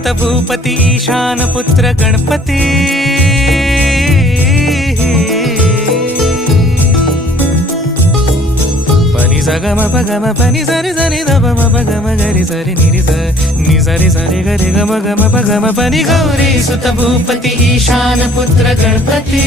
सुत भूपती ईशान पुत्र गणपती पनि सगम पगम पनि सरि सरि ध म पगम गरि सरि नि सरि सरि गरि गम गम पगम पनि गौरी सुत भूपती ईशान पुत्र गणपती।